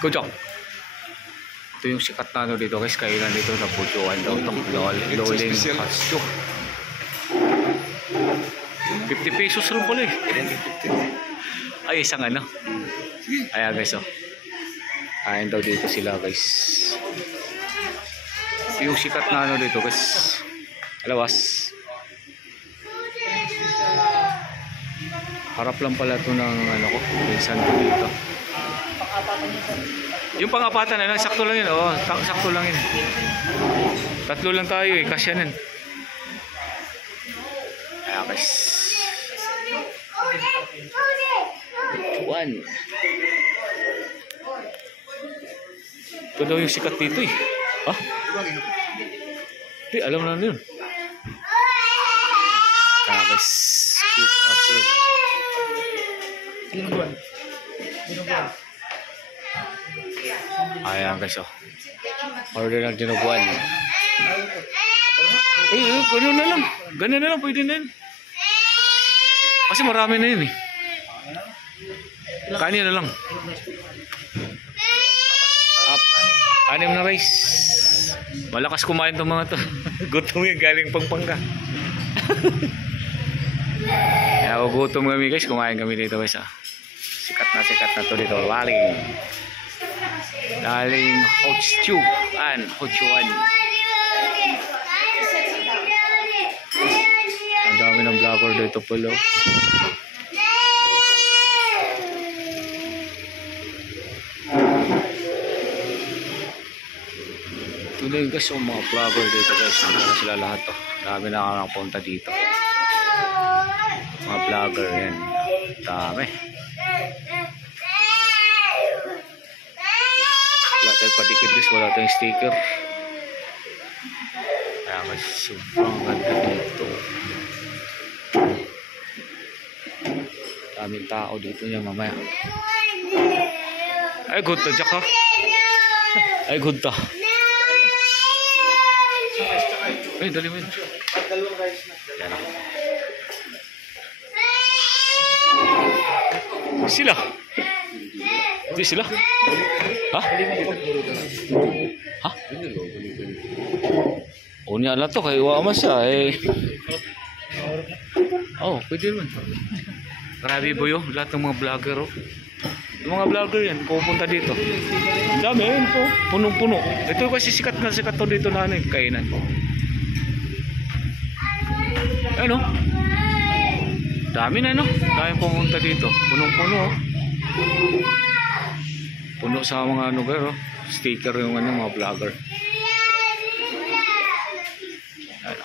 Kujok. Ito yung sikat na ano dito guys. Kailan dito na putuan daw itong loling hotchuk. 50 pesos rin pala eh. Ay, isang ano. Ayan guys oh. Kain daw dito sila guys. Ito yung sikat na ano dito guys. Alawas. Harap lang pala ito ng ano ko. Pinsan ko dito. Yung pang-apatan na lang. Sakto lang yun. Oh, sakto lang yun. Tatlo lang tayo eh. Kasya nun. Ayan guys. One. Ito daw yung sikat dito eh. Ha? Hindi, alam na yun. Kaya guys. Keep up with. Ayan guys oh. Order ng dinuguan. Ganun na lang. Ganun na lang. Pwede na yun. Kasi marami na yun eh. Kanin na lang. Anim na rice. Malakas kumain itong mga to. Gutom yung galing Pampanga. Kaya gutom kami guys. Kumain kami dito guys ah. Sikat na to dito. Laling hotchuk. Hotchuan. Ang dami ng vlogger dito pala. Ito na yung guys yung mga vlogger dito guys. Nandiyan na sila lahat to. Dami na ako nakapunta dito. Mga vlogger yan. Dami. Wala tayong padikit guys. Wala tayong sticker. Kaya guys sobrang ganda dito. Daming tao dito niya mamaya. Ay good to Jack ha. Ay good to. Ay, dali mo yun. Sila? Hindi sila? Ha? Ha? O niya ala to, kaya iwa siya eh. Oh, pwede naman. Grabe po yun, lahat ng mga vlogger oh. Yung mga vlogger yan, pupunta dito. Dami yun po, punong-puno. Ito kasi sikat to dito na ano yung kainan. Ano? Dami na no? Dami pumunta dito. Punong-puno. Puno sa mga lugar oh. Sticker yung ano, mga vlogger. Ano?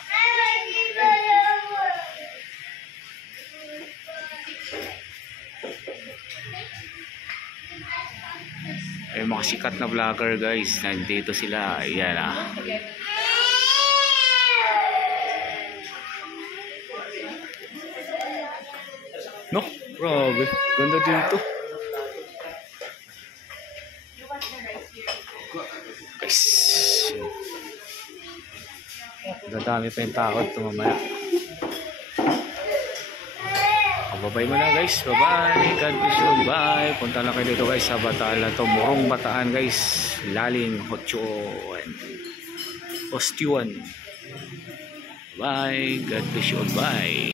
Ay mga sikat na vlogger guys. Nandito sila. Ayan ah. No, grabe. Ganda dito. Guys. Dadami pa yung tao ito mamaya. Bye-bye mo na guys. Bye-bye. God bless you. Bye. Punta lang kayo dito guys sa Bataan na to. Morong Bataan guys. Laling hotchuan. Ostuan. Bye. God bless you. Bye.